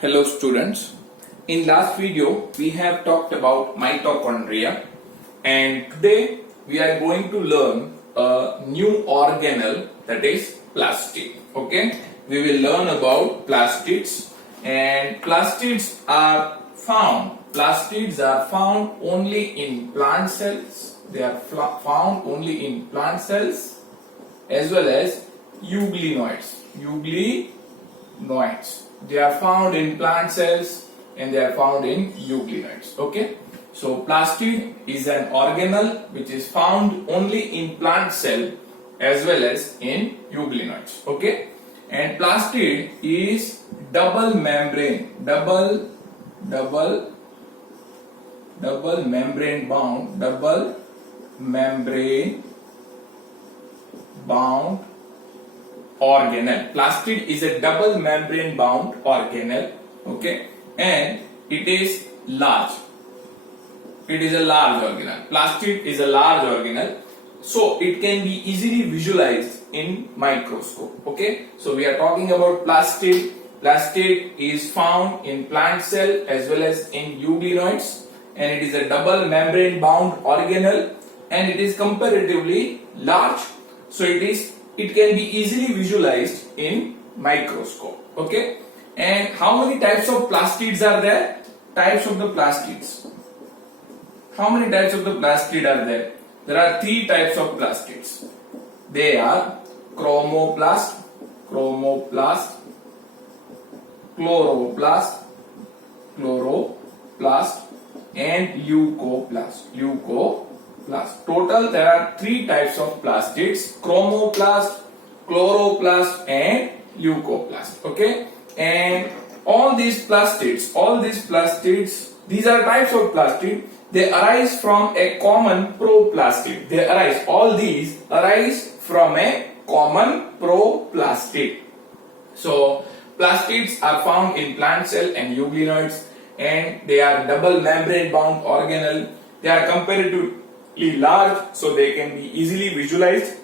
Hello students. In last video we have talked about mitochondria and today we are going to learn a new organelle that is plastid. Okay, we will learn about plastids and plastids are found only in plant cells. They are found only in plant cells as well as euglenoids. They are found in plant cells and they are found in euglenoids. Okay, so plastid is an organelle which is found only in plant cell as well as in euglenoids. Okay, and plastid is double membrane bound organelle. Plastid is a double membrane bound organelle. Okay, and it is large. It is a large organelle. Plastid is a large organelle, so it can be easily visualized in microscope. Okay, so we are talking about plastid. Plastid is found in plant cell as well as in euglenoids, and it is a double membrane bound organelle, and it is comparatively large, so it can be easily visualized in microscope. Okay, and how many types of plastids are there? Types of the plastids. How many types of the plastid are there? There are three types of plastids. They are chromoplast, chloroplast, and leucoplast. Total there are three types of plastids: chromoplast, chloroplast and leucoplast. Okay, and all these plastids, these are types of plastid. They arise from a common proplastid. All these arise from a common proplastid. So plastids are found in plant cell and euglenoids, and they are double membrane bound organelle. They are comparatively large, so they can be easily visualized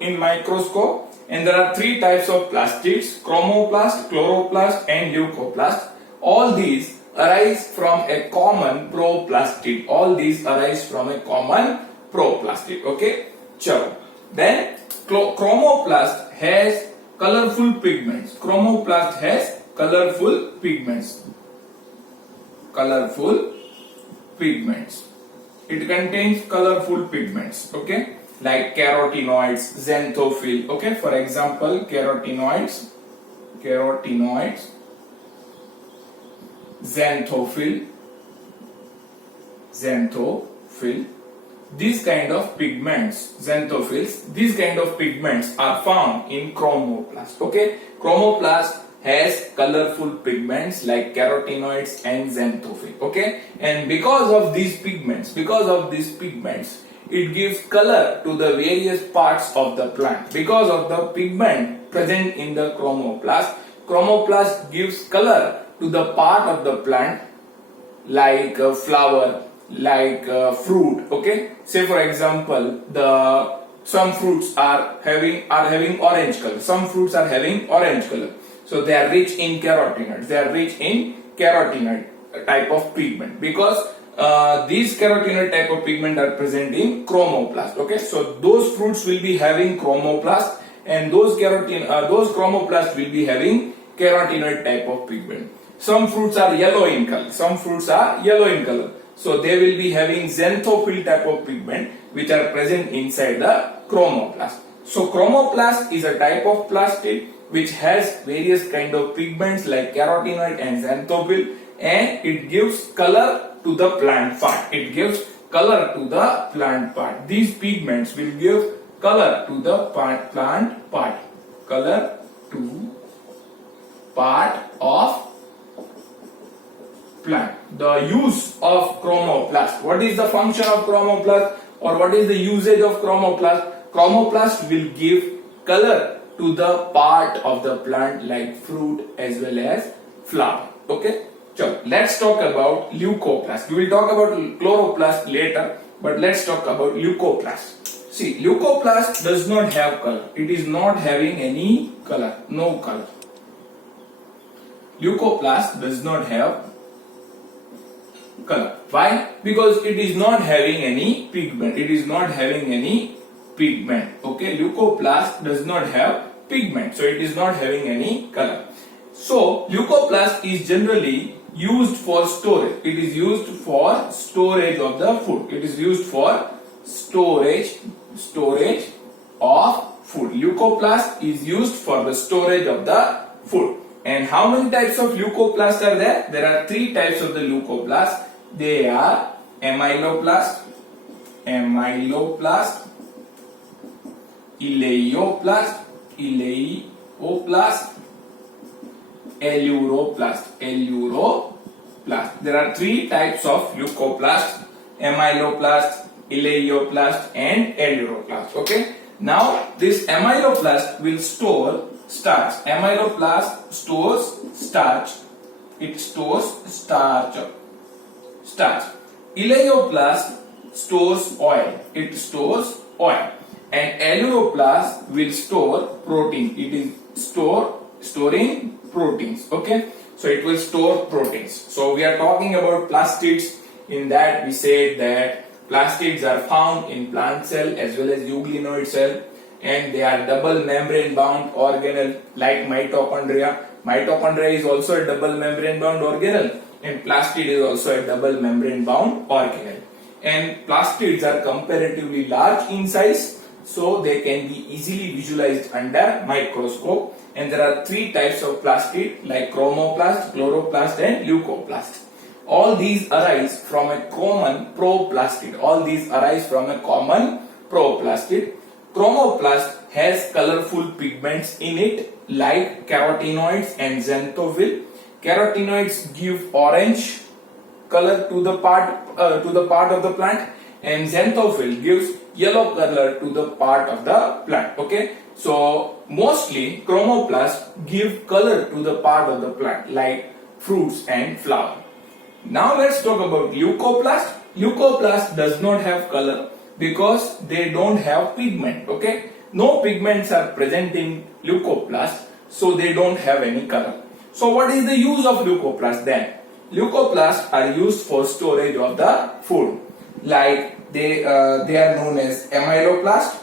in microscope. And there are three types of plastids: chromoplast, chloroplast and leucoplast. All these arise from a common proplastid. Okay, chalo. Then chromoplast has colorful pigments. It contains colorful pigments. Okay, like carotenoids, xanthophyll. Okay, for example, carotenoids, xanthophyll. These kind of pigments, xanthophylls, these kind of pigments are found in chromoplast. Okay, chromoplast has colorful pigments like carotenoids and xanthophyll. Okay, and because of these pigments, it gives color to the various parts of the plant. Because of the pigment present in the chromoplast gives color to the part of the plant, like a flower, like a fruit. Okay, say for example, some fruits are having orange color. So they are rich in carotenoids. Type of pigment, because these carotenoid type of pigment are present in chromoplast. Okay, so those fruits will be having chromoplast, and those chromoplast will be having carotenoid type of pigment. Some fruits are yellow in color. So they will be having xanthophyll type of pigment which are present inside the chromoplast. So chromoplast is a type of plastid which has various kind of pigments like carotenoid and xanthophyll, and it gives color to the plant part. These pigments will give color to the plant part. Plant. The use of chromoplast. What is the function of chromoplast, or what is the usage of chromoplast? Chromoplast will give color to the part of the plant like fruit as well as flower. Okay, so let's talk about leucoplast. We will talk about chloroplast later, but let's talk about leucoplast. See, leucoplast does not have color. It is not having any color, no color. Leucoplast does not have color. Why? Because it is not having any pigment. It is not having any pigment. Okay, leucoplast does not have pigment, so it is not having any color. So leucoplast is generally used for storage. It is used for storage of the food. It is used for storage of food. Leucoplast is used for the storage of the food. And how many types of leucoplast are there? There are 3 types of the leucoplast. They are amyloplast, eleoplast, aleuroplast. There are 3 types of leucoplast: amyloplast, eleoplast, and aleuroplast. Okay. Now this amyloplast will store starch. Amyloplast stores starch. It stores starch. Eleoplast stores oil. It stores oil. And aleuroplast will store protein. It is storing proteins. Okay. So it will store proteins. So we are talking about plastids. In that we said that plastids are found in plant cell as well as euglenoid cell, and they are double membrane bound organelle like mitochondria. Mitochondria is also a double membrane bound organelle, and plastid is also a double membrane bound organelle. And plastids are comparatively large in size, so they can be easily visualized under microscope. And there are 3 types of plastid like chromoplast, chloroplast, and leucoplast. All these arise from a common proplastid. Chromoplast has colorful pigments in it like carotenoids and xanthophyll. Carotenoids give orange color to the part of the plant, and xanthophyll gives yellow color to the part of the plant. Okay, so mostly chromoplast give color to the part of the plant like fruits and flower. Now let's talk about leucoplast. Leucoplast does not have color because they don't have pigment. Okay, no pigments are present in leucoplast, so they don't have any color. So what is the use of leucoplast then? Leucoplasts are used for storage of the food. Like they are known as amyloplast,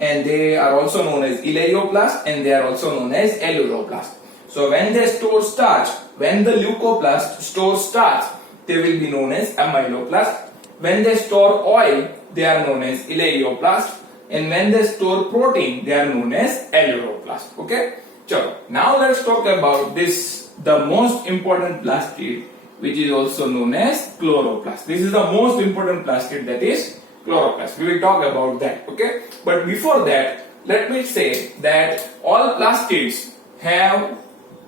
and they are also known as eleoplast, and they are also known as aleuroplast. So when they store starch, when the leucoplast stores starch, they will be known as amyloplast. When they store oil, they are known as eleoplast, and when they store protein, they are known as aleuroplast. Okay. So now let's talk about this, the most important plastid, which is also known as chloroplast. This is the most important plastid, that is chloroplast. We will talk about that. Okay. But before that, let me say that all plastids have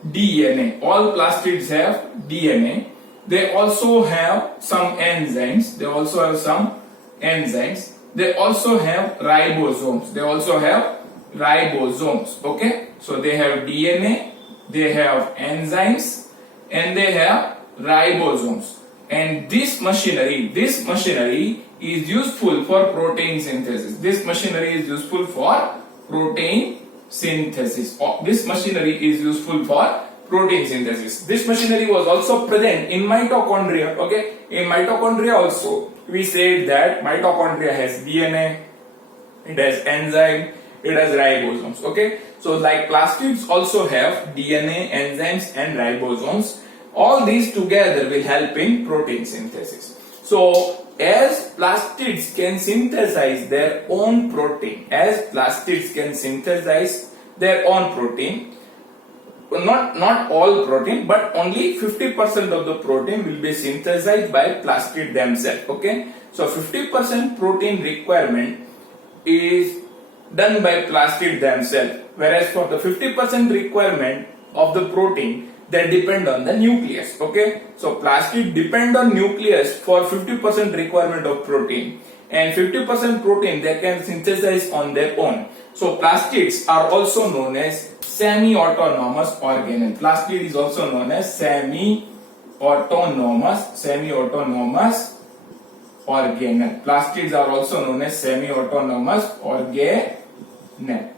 DNA. All plastids have DNA. They also have some enzymes. They also have ribosomes. Okay. So they have DNA, they have enzymes, and they have ribosomes. And this machinery is useful for protein synthesis. This machinery is useful for protein synthesis. This machinery was also present in mitochondria. Okay, in mitochondria also we said that mitochondria has DNA, it has enzyme, it has ribosomes. Okay, so like plastids also have DNA, enzymes, and ribosomes. All these together will help in protein synthesis. So as plastids can synthesize their own protein, not all protein, but only 50% of the protein will be synthesized by plastid themselves. Okay, so 50% protein requirement is done by plastid themselves, whereas for the 50% requirement of the protein, they depend on the nucleus. Okay, so plastid depend on nucleus for 50% requirement of protein, and 50% protein they can synthesize on their own. So plastids are also known as semi-autonomous organelle. Plastid is also known as semi-autonomous organelle. Plastids are also known as semi-autonomous organelle.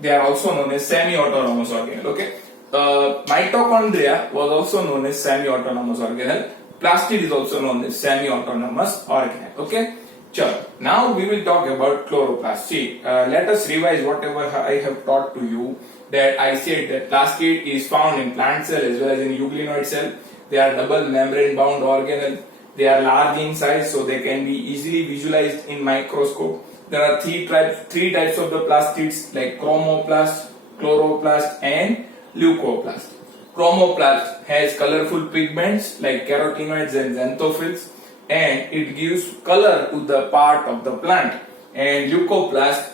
They are also known as semi-autonomous organelle. Okay. mitochondria was also known as semi-autonomous organelle. Plastid is also known as semi-autonomous organelle. Okay. Sure. Now we will talk about chloroplast. See, let us revise whatever I have taught to you. That I said that plastid is found in plant cell as well as in euglenoid cell. They are double membrane bound organelle. They are large in size, so they can be easily visualized in microscope. There are three types of the plastids like chromoplast, chloroplast, and leucoplast. Chromoplast has colorful pigments like carotenoids and xanthophylls, and it gives color to the part of the plant. And leucoplast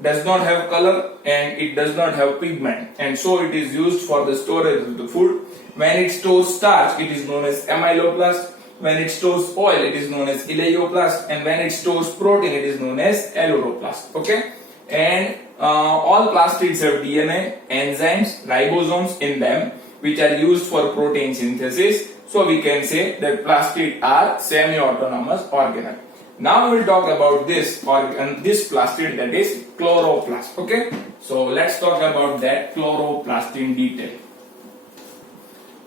does not have color and it does not have pigment, and so it is used for the storage of the food. When it stores starch, it is known as amyloplast. When it stores oil, it is known as elaioplast, and when it stores protein, it is known as alluroplast. Okay, and all plastids have DNA, enzymes, ribosomes in them, which are used for protein synthesis. So we can say that plastids are semi-autonomous organelle. Now we will talk about this plastid, that is chloroplast. Okay, so let's talk about that chloroplast in detail.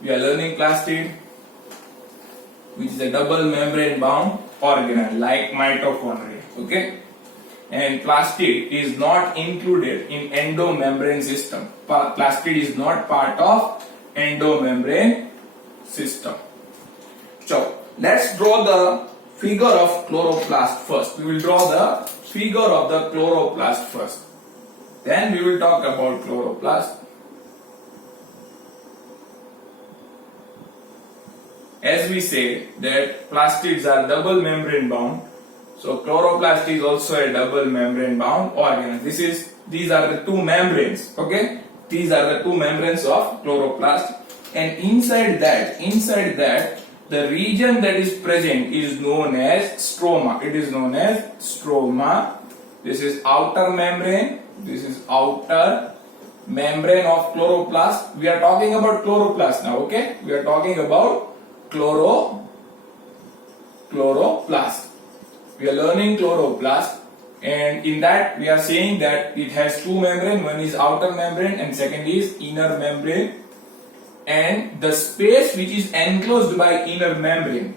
We are learning plastid, which is a double membrane bound organelle like mitochondria. Okay, and plastid is not included in endomembrane system. Plastid is not part of endomembrane system. So let's draw the figure of chloroplast first. We will draw the figure of the chloroplast first. Then we will talk about chloroplast. As we say that plastids are double membrane bound, so chloroplast is also a double membrane bound organelle. These are the two membranes. Okay, these are the two membranes of chloroplast, and inside that the region that is present is known as stroma. It is known as stroma. This is outer membrane. This is outer membrane of chloroplast. We are talking about chloroplast now. Okay, we are talking about chloroplast. We are learning chloroplast, and in that we are saying that it has two membrane. One is outer membrane and second is inner membrane. And the space which is enclosed by inner membrane,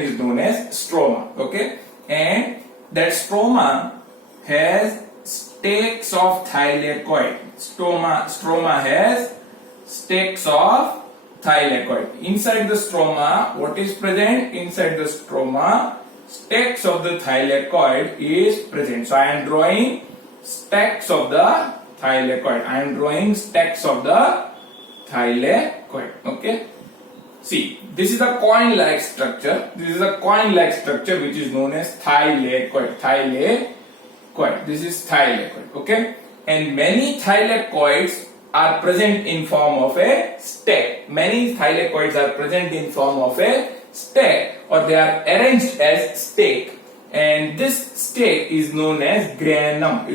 is known as stroma. Okay, and that stroma has stakes of thylakoid. Stroma has stakes of thylakoid. Inside the stroma, what is present? Inside the stroma, stakes of the thylakoid is present. So I am drawing stacks of the thylakoid. Okay. See, this is a coin-like structure. Which is known as thylakoid. This is thylakoid. Okay. And many thylakoids are present in form of a stack. Or they are arranged as stake. And this stake is known as granum.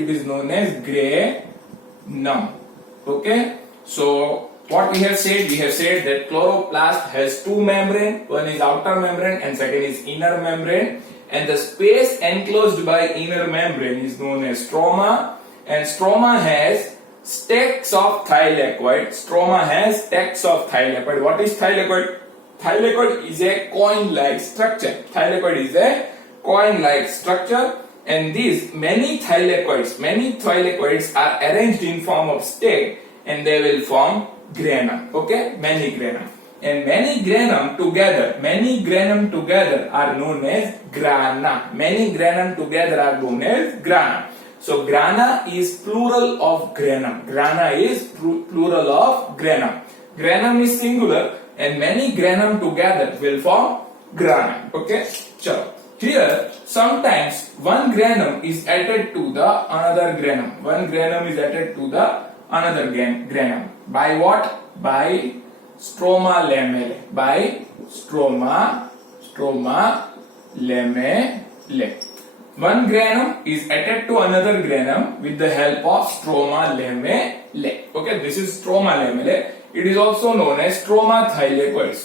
Okay. So what we have said? We have said that chloroplast has two membrane. One is outer membrane and second is inner membrane. And the space enclosed by inner membrane is known as stroma. And stroma has stacks of thylakoid. What is thylakoid? Thylakoid is a coin-like structure. And these many thylakoids are arranged in form of stake, and they will form granum. Okay, many granum. And many granum together are known as grana. So grana is plural of granum. Granum is singular, and many granum together will form grana. Okay, so here sometimes one granum is added to the another granum. By what? By stroma lamellae. One granum is added to another granum with the help of stroma lamellae. Okay, this is stroma lamellae. It is also known as stroma thylakoid.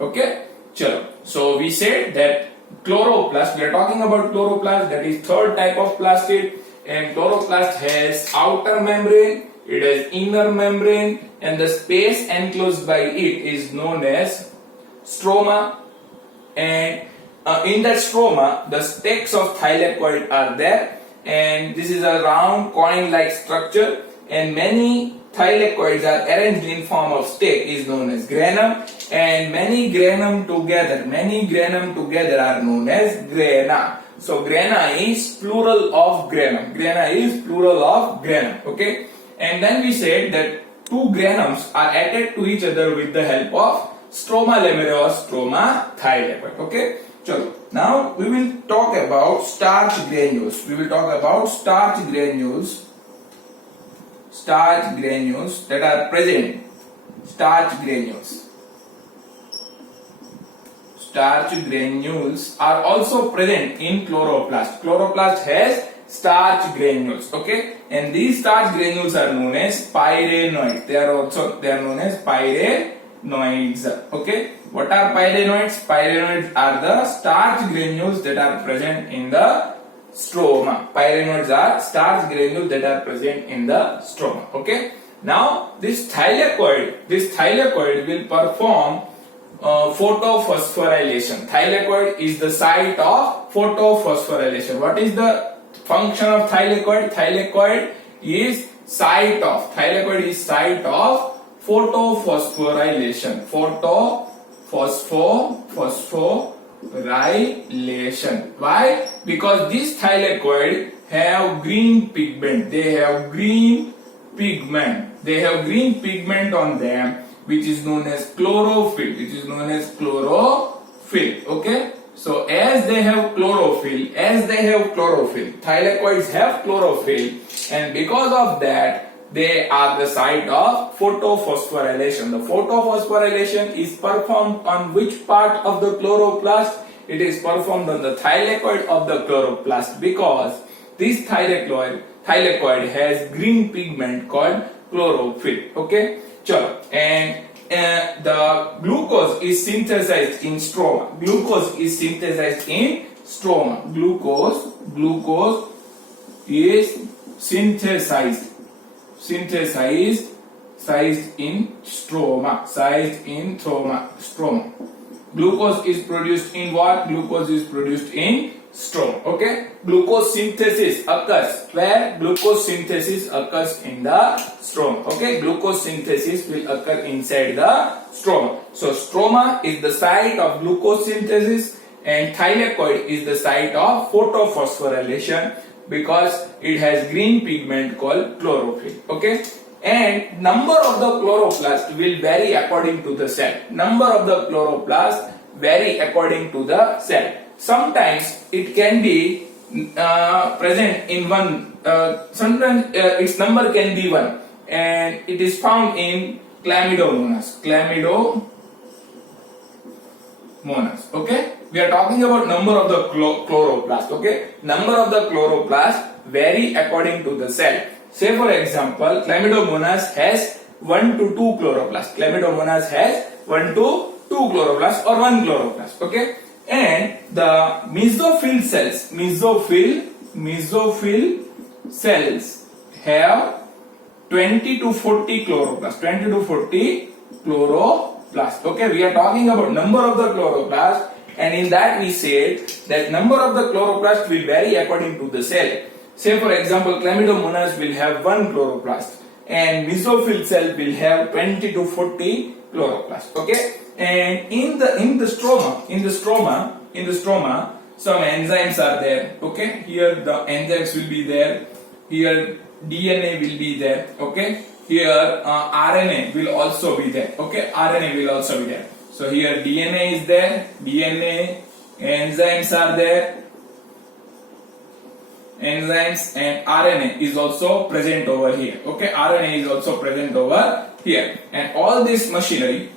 Okay, chalo. So we said that chloroplast. We are talking about chloroplast, that is third type of plastid. And chloroplast has outer membrane, it has inner membrane, and the space enclosed by it is known as stroma. And in that stroma, the stalks of thylakoid are there, and this is a round coin-like structure, and many thylakoids are arranged in form of stake is known as granum, and many granum together are known as grana. So grana is plural of granum. Grana is plural of granum. Okay, and then we said that two granums are added to each other with the help of stroma lamella or stroma thylakoid. Okay, so now we will talk about starch granules. We will talk about starch granules that are present. Starch granules are also present in chloroplast. Chloroplast has starch granules. Okay, and these starch granules are known as pyrenoids. They are known as pyrenoids. Okay, what are pyrenoids? Pyrenoids are the starch granules that are present in the stroma. Pyrenoids are starch granules that are present in the stroma. Okay, now this thylakoid will perform photophosphorylation. Thylakoid is the site of photophosphorylation. What is the function of thylakoid? Thylakoid is site of photophosphorylation. Phosphorylation. Why? Because these thylakoid have green pigment. They have green pigment on them, which is known as chlorophyll. Okay, so as they have chlorophyll, thylakoids have chlorophyll, and because of that they are the site of photophosphorylation. The photophosphorylation is performed on which part of the chloroplast? It is performed on the thylakoid of the chloroplast, because this thylakoid has green pigment called chlorophyll. Okay, chalo. And the glucose is synthesized in stroma. Glucose is synthesized in stroma. Glucose is synthesized in stroma. Glucose is produced in what? Glucose is produced in stroma. Okay, glucose synthesis occurs where? Glucose synthesis occurs in the stroma. Okay, glucose synthesis will occur inside the stroma. So stroma is the site of glucose synthesis, and thylakoid is the site of photophosphorylation, because it has green pigment called chlorophyll. Okay, and number of the chloroplast will vary according to the cell. Sometimes it can be present in one. Sometimes its number can be 1, and it is found in Chlamydomonas. Okay, we are talking about number of the chloroplast. Okay, number of the chloroplast vary according to the cell. Say for example, Chlamydomonas has 1 to 2 chloroplast. Chlamydomonas has 1 to 2 chloroplast or 1 chloroplast. Okay, and the mesophyll cells have 20 to 40 chloroplast. Okay, we are talking about number of the chloroplast, and in that we said that number of the chloroplast will vary according to the cell. Say for example, Chlamydomonas will have 1 chloroplast, and mesophyll cell will have 20 to 40 chloroplast. Okay, and in the stroma, some enzymes are there. Okay, here the enzymes will be there. Here DNA will be there. Okay, here RNA will also be there. Okay, RNA will also be there. So here DNA is there. DNA enzymes are there. Enzymes and RNA is also present over here. Okay, RNA is also present over here, and all this machinery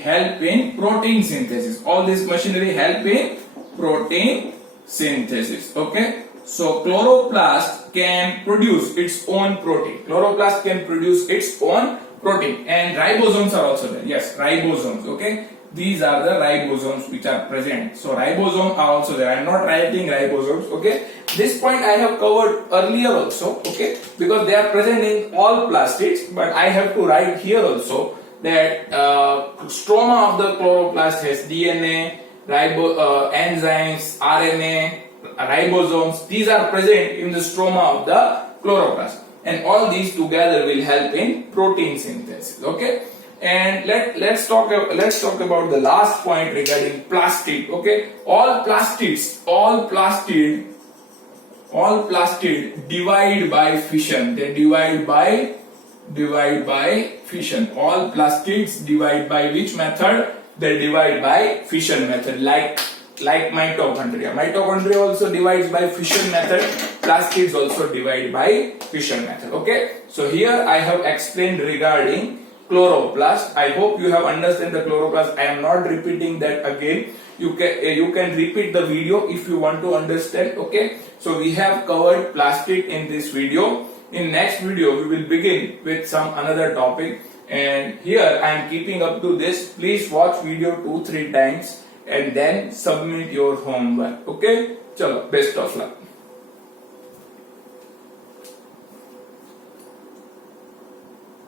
help in protein synthesis. Okay, so chloroplast can produce its own protein. And ribosomes are also there. Yes, ribosomes. Okay, these are the ribosomes which are present. So ribosome are also there. I am not writing ribosomes, okay. This point I have covered earlier also, okay, because they are present in all plastids, but I have to write here also that stroma of the chloroplast has DNA, enzymes, RNA, ribosomes. These are present in the stroma of the chloroplast, and all these together will help in protein synthesis, okay. And let's talk about the last point regarding plastid, okay. All plastid divide by fission. They divide by fission. All plastids divide by which method? They divide by fission method, like mitochondria. Mitochondria also divides by fission method. Plastids also divide by fission method, okay. So here I have explained regarding chloroplast. I hope you have understood the chloroplast. I am not repeating that again. You can repeat the video if you want to understand, okay. So we have covered plastid in this video. In next video we will begin with some another topic, and here I am keeping up to this. Please watch video 2-3 times and then submit your homework, okay. Chalo, best of luck.